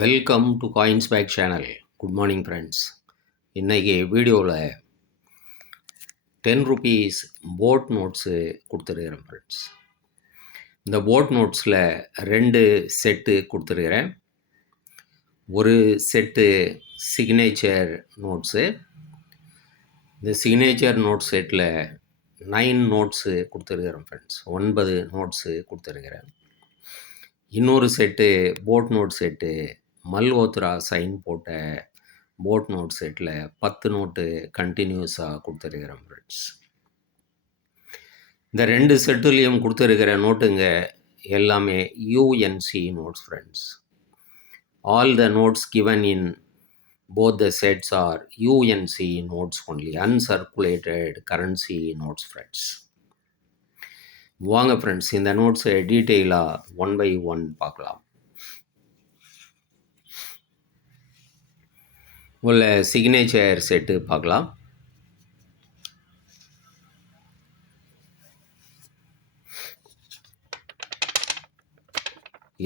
Welcome to coins pack channel. Good morning friends. இன்றைக்கி வீடியோவில் 10 rupees boat notes கொடுத்துருக்கிறேன் friends. இந்த போட் நோட்ஸில் 2 செட்டு கொடுத்துருக்கிறேன். ஒரு செட்டு சிக்னேச்சர் நோட்ஸு. இந்த சிக்னேச்சர் நோட் செட்டில் 9 நோட்ஸு கொடுத்துருக்கிறேன் ஃப்ரெண்ட்ஸ். 9 நோட்ஸு கொடுத்துருக்கிறேன். இன்னொரு set boat note set Malhotra sign போட்ட போட் நோட் செட்டில் 10 நோட்டு கண்டினியூஸாக கொடுத்துருக்கிறேன் ஃப்ரெண்ட்ஸ். இந்த 2 செட்டுலேயும் கொடுத்துருக்கிற நோட்டுங்க எல்லாமே UNC notes friends. All the notes given in both the sets are UNC notes only, uncirculated currency notes friends. வாங்க ஃப்ரெண்ட்ஸ், இந்த நோட்ஸை டீட்டெயிலாக 1 by 1 பார்க்கலாம். உள்ள சிக்னேச்சர் செட்டு பார்க்கலாம்.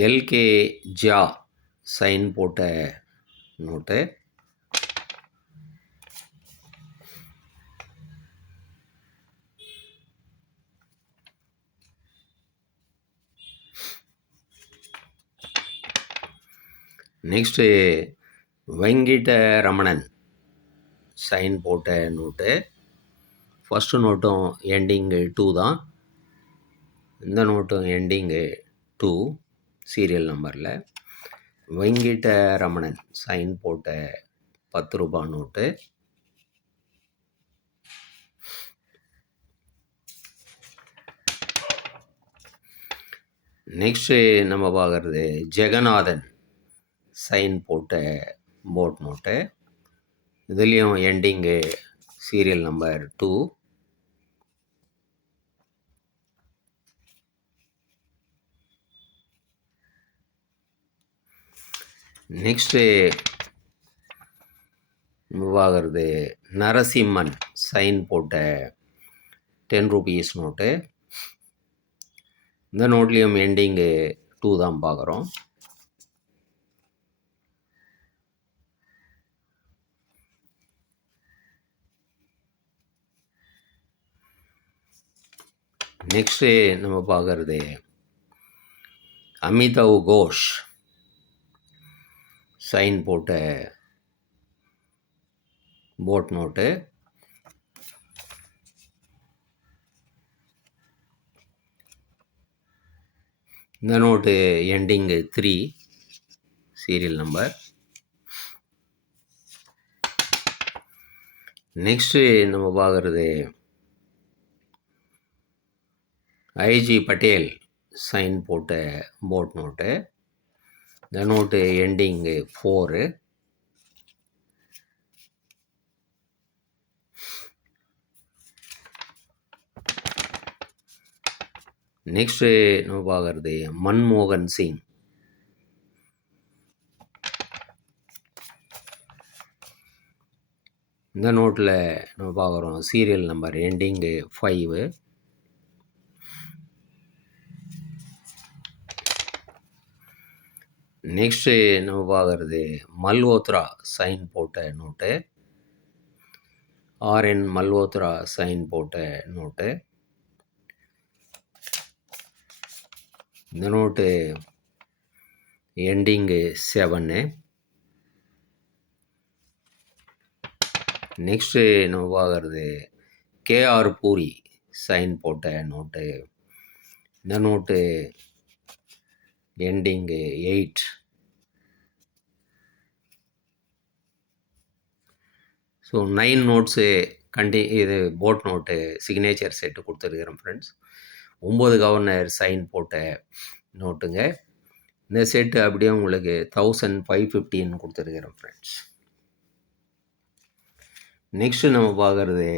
எல்கே ஜா சைன் போட்ட நோட்டு. நெக்ஸ்ட்டு வெங்கிட்ட ரமணன் சைன் போட்ட நோட்டு. ஃபஸ்ட்டு நோட்டும் எண்டிங்கு 2 தான். இந்த நோட்டும் எண்டிங்கு 2 சீரியல் நம்பரில். வெங்கிட்ட ரமணன் சைன் போட்ட 10 ரூபாய் நோட்டு. நெக்ஸ்ட்டு நம்ம பார்க்குறது ஜெகநாதன் சைன் போட்ட போட் நோட்டு. இதுலேயும் எண்டிங்கு சீரியல் நம்பர் 2. நெக்ஸ்ட்டு பார்க்குறது நரசிம்மன் சைன் போட்ட 10 ருபீஸ் நோட்டு. இந்த நோட்லேயும் எண்டிங்கு 2 தான் பார்க்குறோம். நெக்ஸ்ட்டு நம்ம பார்க்குறது அமிதாவ் கோஷ் சைன் போட்ட போட் நோட்டு. இந்த note ending 3 serial number. Next நம்ம பார்க்குறது ஐஜி பட்டேல் சைன் போட்ட போட் நோட்டு. இந்த நோட்டு எண்டிங்கு 4. நெக்ஸ்ட்டு நம்ம பார்க்குறது மன்மோகன் சிங். இந்த நோட்டில் நம்ம பார்க்குறோம் சீரியல் நம்பர் எண்டிங்கு 5. நெக்ஸ்ட்டு நம்ம பார்க்குறது மல்ஹோத்ரா சைன் போட்ட நோட்டு. ஆர்என் மல்ஹோத்ரா சைன் போட்ட நோட்டு. இந்த நோட்டு எண்டிங்கு 7. நெக்ஸ்ட்டு நம்ம பார்க்குறது கேஆர் பூரி சைன் போட்ட நோட்டு. இந்த நோட்டு எண்டிங்கு 8. ஸோ 9 நோட்ஸு இது போட் நோட்டு சிக்னேச்சர் செட்டு கொடுத்துருக்குறேன் ஃப்ரெண்ட்ஸ். 9 கவர்னர் சைன் போட்ட நோட்டுங்க. இந்த செட்டு அப்படியே உங்களுக்கு 1515 கொடுத்துருக்குறேன் ஃப்ரெண்ட்ஸ். நெக்ஸ்ட்டு நம்ம பார்க்குறது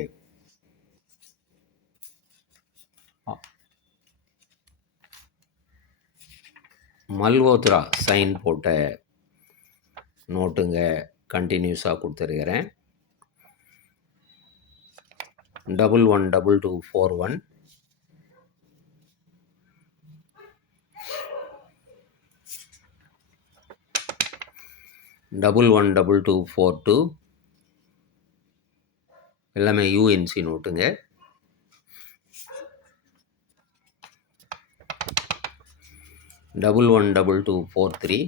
மல்ஹோத்ரா சைன் போட்ட நோட்டுங்க கண்டினியூஸாக கொடுத்துருக்கிறேன். 112241. 112242 எல்லாமே UNC நோட்டுங்க. 112243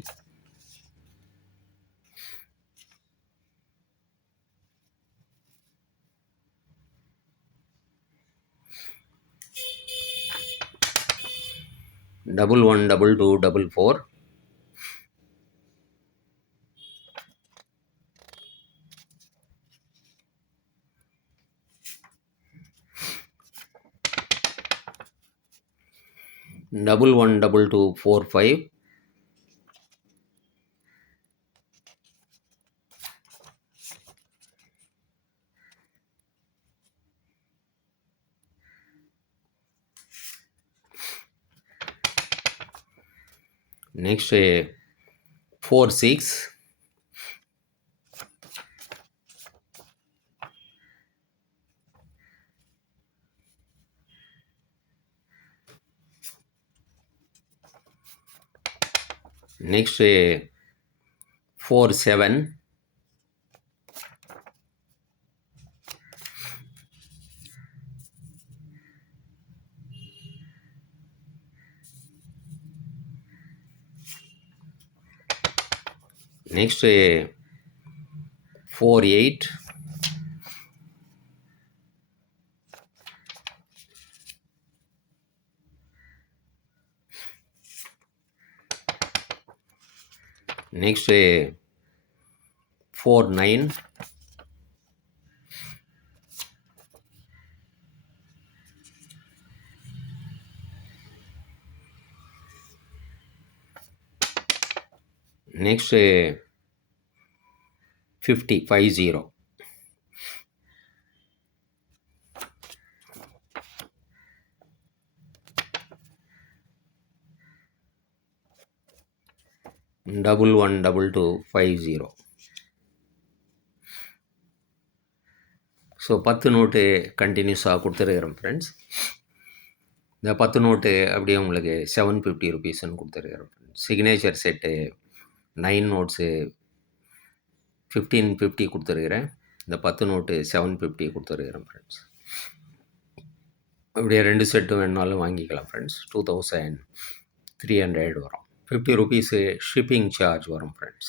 112244 112245 next 46 next 47 next 48 next 49 next 50 112250. So 10 note கண்டினியூஸாக கொடுத்துருக்குறேன் ஃப்ரெண்ட்ஸ். இந்த 10 நோட்டு அப்படியே உங்களுக்கு 750 ருபீஸ்ன்னு கொடுத்துருக்குறேன் ஃப்ரெண்ட்ஸ். சிக்னேச்சர் செட்டு 9 நோட்ஸு 1550 கொடுத்துருக்குறேன். இந்த 10 நோட்டு 750 கொடுத்துருக்குறேன் ஃப்ரெண்ட்ஸ். அப்படியே 2 செட்டு வேணுனாலும் வாங்கிக்கலாம் ஃப்ரெண்ட்ஸ். 2300 வரும். 50 ருபீஸு ஷிப்பிங் சார்ஜ் வரும் ஃப்ரெண்ட்ஸ்.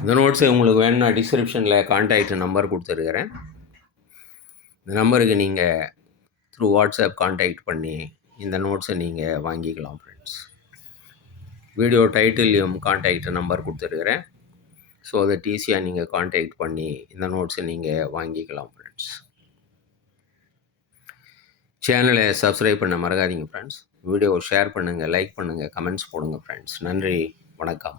இந்த நோட்ஸு உங்களுக்கு வேணும்னா டிஸ்கிரிப்ஷனில் கான்டாக்ட் நம்பர் கொடுத்துருக்குறேன். இந்த நம்பருக்கு நீங்கள் த்ரூ வாட்ஸ்அப் கான்டாக்ட் பண்ணி இந்த நோட்ஸை நீங்கள் வாங்கிக்கலாம் ஃப்ரெண்ட்ஸ். வீடியோ டைட்டில்லையும் கான்டாக்ட் நம்பர் கொடுத்துருக்குறேன். ஸோ அதை ஈஸியாக நீங்கள் கான்டாக்ட் பண்ணி இந்த நோட்ஸை நீங்கள் வாங்கிக்கலாம் ஃப்ரெண்ட்ஸ். சேனலை சப்ஸ்கிரைப் பண்ண மறக்காதீங்க ஃப்ரெண்ட்ஸ். வீடியோவை ஷேர் பண்ணுங்கள், லைக் பண்ணுங்கள், கமெண்ட்ஸ் போடுங்க ஃப்ரெண்ட்ஸ். நன்றி, வணக்கம்.